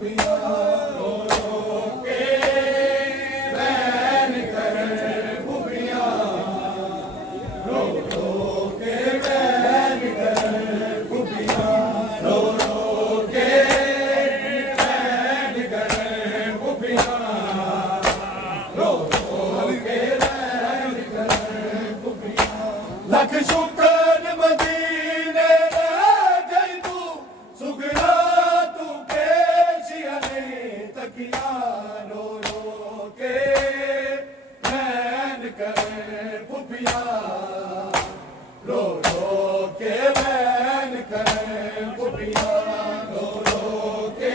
पुपिया रो रो के बैन करे पुपिया रो रो के बैन करे पुपिया रो रो के बैन करे पुपिया रो रो के बैन करे पुपिया लख शुक्र मदीने गई तू सुगरा तू पेशिया ने तकिया रो रो के बैन करे पुपिया रो रो के बैन करे पुपिया रो रो के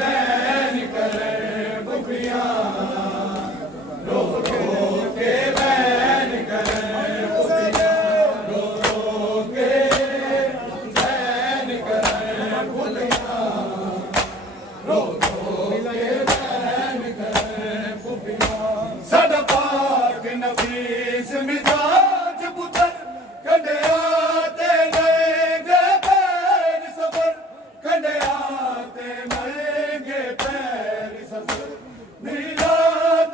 बैन करे पुपिया रो रो के बैन करे पुपिया रो रो के बैन करे पुपिया रो रो के बैन करे पुपिया साडा पाक नफीस मिजाज पुत्र कंडिया ते लेंगे पैर सफर कंडिया ते लेंगे पैर सफर नीला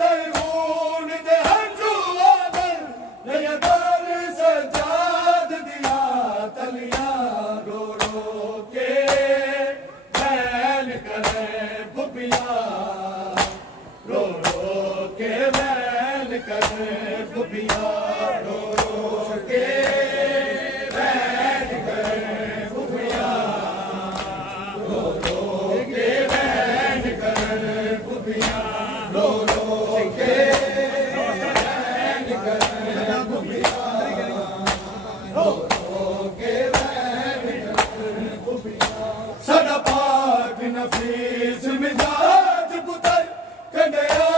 दे खून दे हंजू आदर नया दर सजाद दिया तलिया रो रो के बैन करे पुपिया रो रो के बैन करे पुपिया रो रो के बैन करे पुपिया रो रो के बैन करे पुपिया रो रो के बैन करे पुपिया रो रो के बैन करे पुपिया साडा पाक नफीस मिजाज पुत्र कंडिया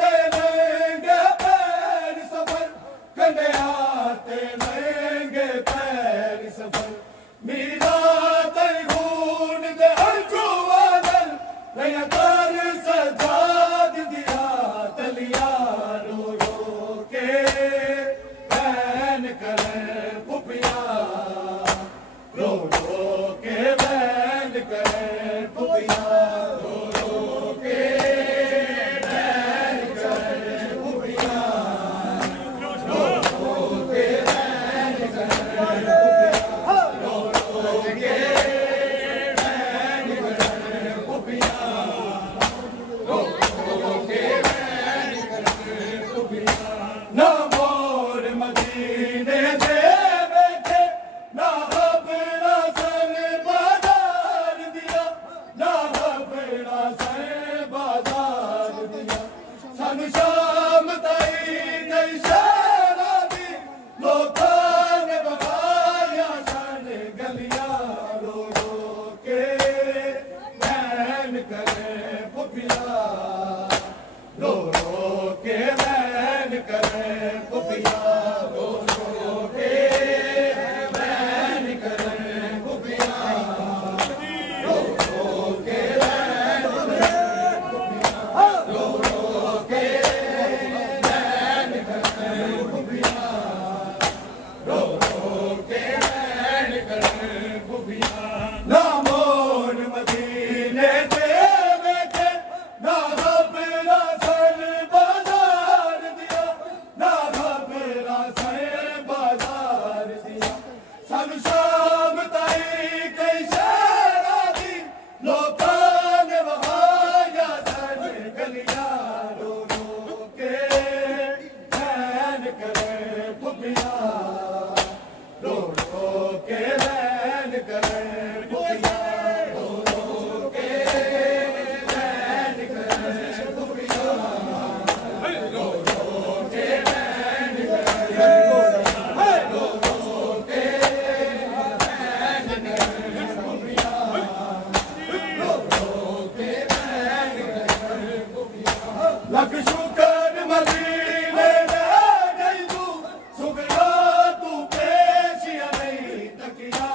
ते लेंगे पैर सफर कंडिया ते लेंगे पैर सफर मीरा ते खून दे हंजू आदर नया दर सजाद दिया तलिया रो रो के बैन करे पुपिया रो रो के बैन करे पुपिया रो रो के बैन करे पुपिया रो रो के बैन करे पुपिया रो रो के बैन करे पुपिया रो रो के बैन करे पुपिया ना मोर मदीने दे बैठे ना अपना सर बाजार दिया ना अपना सर बाजार दिया सानू शाम ताई गई शहरा दी लोकां ने बखाया साने गलियां रो रो के बैन करे पुपिया रो रो के बैन करे पुपिया रो रो के बैन करे पुपिया रो रो के बैन करे पुपिया रो रो के बैन करे पुपिया रो रो के बैन करे पुपिया ना मोर मदीने ते बैठे ना अपना सर बाजार दिया ना अपना सर बाजार दिया सानू शाम ताई कई शहरा दी लोकां ने बहाया साने गलियां रो रो के बैन करे पुपिया रो रो के बैन करे पुपिया रो रो के बैन करे पुपिया रो रो के बैन करे पुपिया रो रो के बैन करे पुपिया रो रो के बैन करे पुपिया लख शुक्र मदीने गई तू सुगरा तू पेशिया नहीं तकिया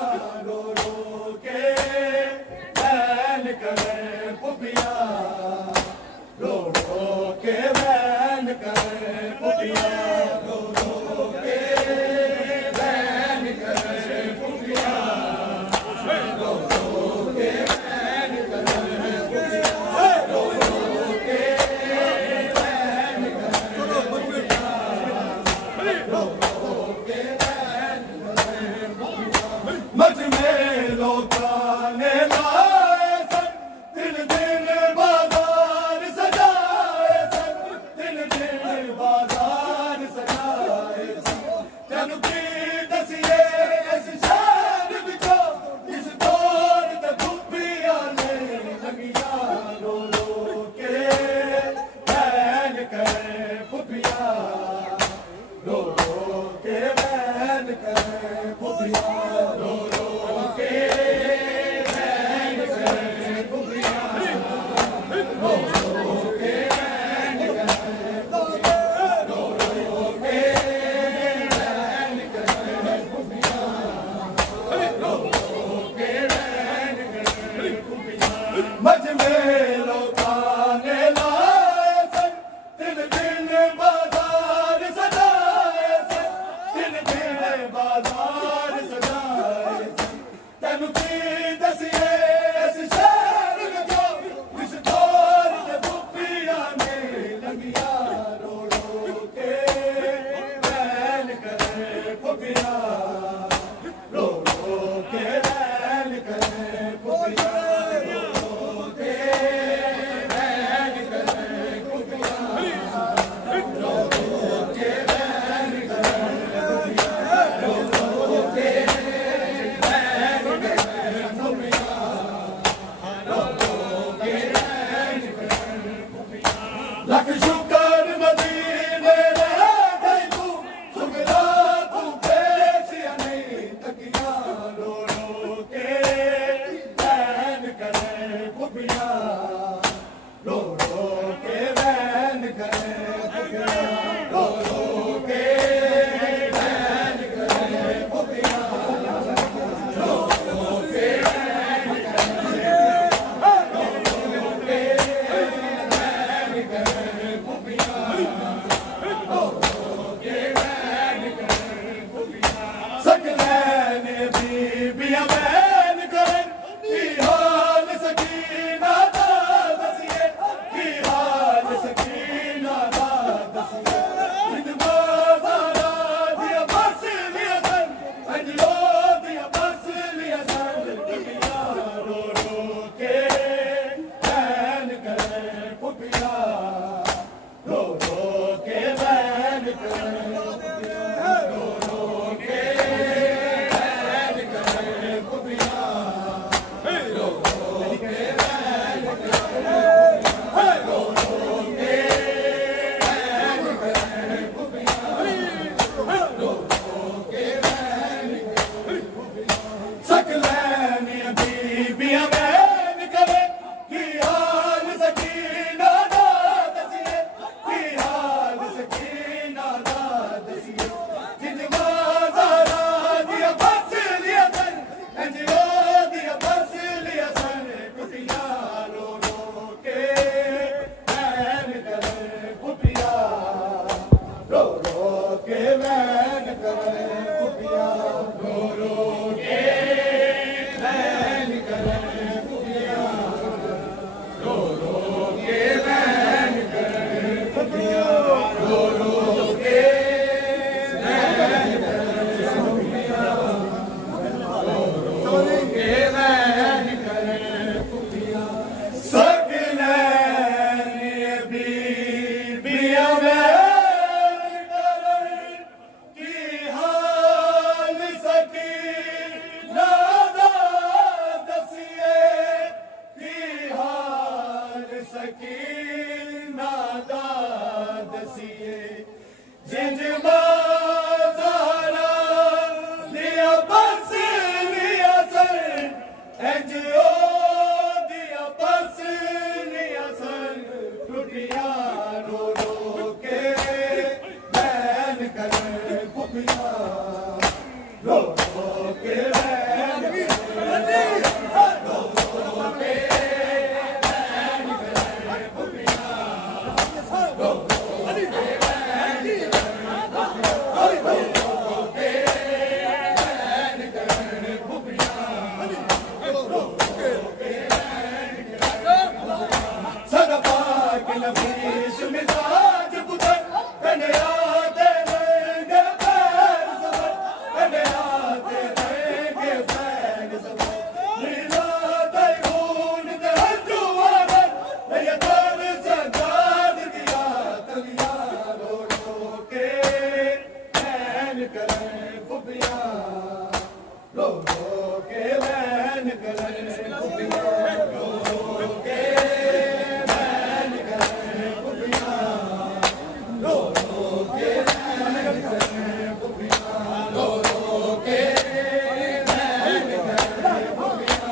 रो रो के पुपिया रो रो के वैन करे पुपिया रो रो के वैन करे पुपिया रो रो के वैन करे रो रो के वैन करे पुपिया रो रो के वैन करे पुपिया सकलैन बीबियां वैन करे की हाल सकीना दा दसिए की हाल सकीना दा दसिए इन बाजारा दिया बस लिया सन अंजलो दिया बस लिया सन पुपिया रो रो के वैन करे पुपिया रो रो के वैन करे पुपिया रो रो के वैन करे पुपिया रो रो के वैन करे रो रो के वैन करे पुपिया रो रो के वैन करे सकलैन बीबियां वैन करे की हाल सकीना दा दसिए की हाल सकीना दा दसिए जिन बाजारा दिया बस लिया सन अंजलो दिया बस लिया सन पुपिया रो रो के वैन करे पुपिया रो रो के वैन करे पुपिया रो रो के वैन करे पुपिया रो रो के वैन करे पुपिया रो रो के वैन करे पुपिया रो रो के वैन करे पुपिया सकलैन बीबियां वैन करे की हाल सकीना दा दसिए की हाल सकीना दा दसिए जिंज बाजारा दिया बस लिया सन एनजीओ दिया बस लिया सन टूटिया रो रो के वैन करे पुपिया रो रो के वैन करे रो रो के वैन करे पुपिया रो रो के वैन करे पुपिया सदपा के नफीस मिजाज पुतर कन्या देंगे पैर सबर कन्या देंगे पैर सबर लीला दे खून दे हंजुआर ये तर सजाद दिया तलिया रो रो के वैन करे पुपिया रो रो के वैन करे पुपिया रो रो के वैन करे पुपिया रो रो के वैन करे पुपिया रो रो के वैन करे पुपिया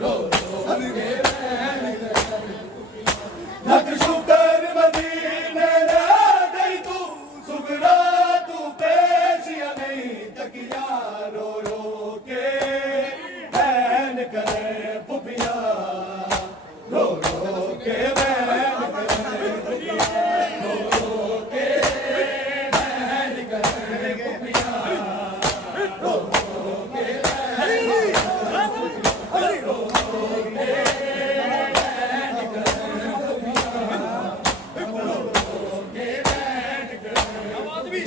रो रो के वैन करे लख शुक्र मदीने रह गई तू सुगरा तू पेशिया नहीं तकिया रो रो के वैन करे पुपिया रो रो के वैन करे पुपिया रो रो के वैन करे पुपिया रो रो के वैन करे रो रो के वैन करे पुपिया रो रो के वैन करे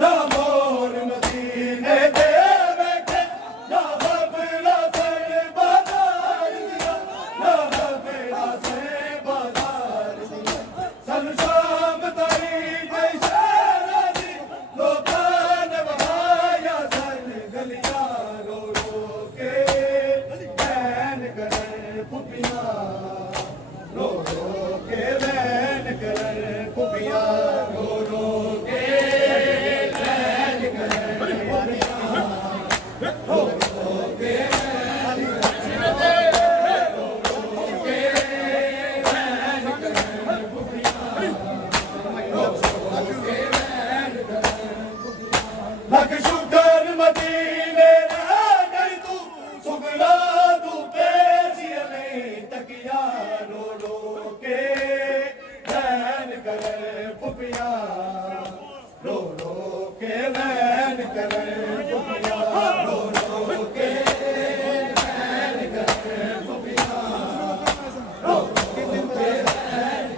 ना मोर मदीने दे बैठे ना बबला से बाजार दिया ना बबला से बाजार दिया सन शाम तारी गई शहराजी लोकां ने बहाया सन गलियां रो रो के वैन करे पुपिया रो रो के वैन करे पुपिया रो रो के वैन करे पुपिया रो रो के वैन करे सुगड़ा तू पेशिया नहीं तकिया रो रो के वैन करे पुपिया रो रो के वैन करे पुपिया रो रो के वैन करे पुपिया रो रो के वैन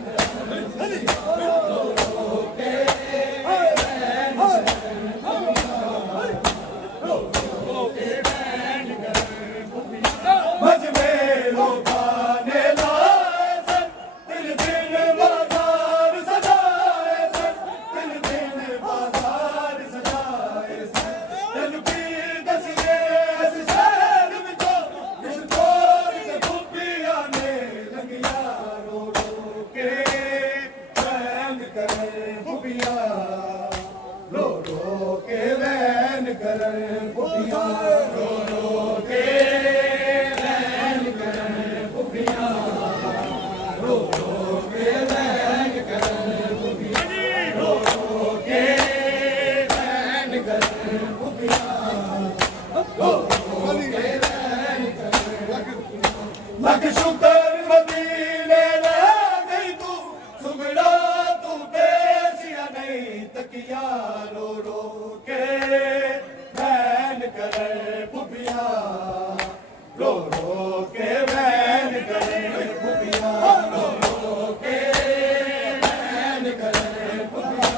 रो रो के वैन करे पुपिया रो रो के वैन करे पुपिया रो रो के वैन करे पुपिया रो रो के वैन करे पुपिया रो रो के वैन करे लख शुक्र मदीने रह गई तू सुगड़ा तू पेशिया नहीं तकिया रो रो के वैन करे पुपिया रो रो के वैन करे पुपिया रो रो के वैन करे पुपिया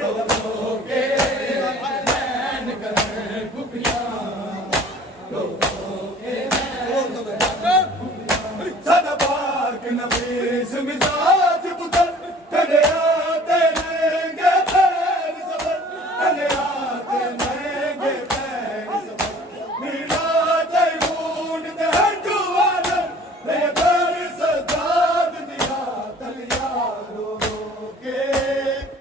रो रो के वैन करे पुपिया रो रो के सदा पाक नबी सुमिजा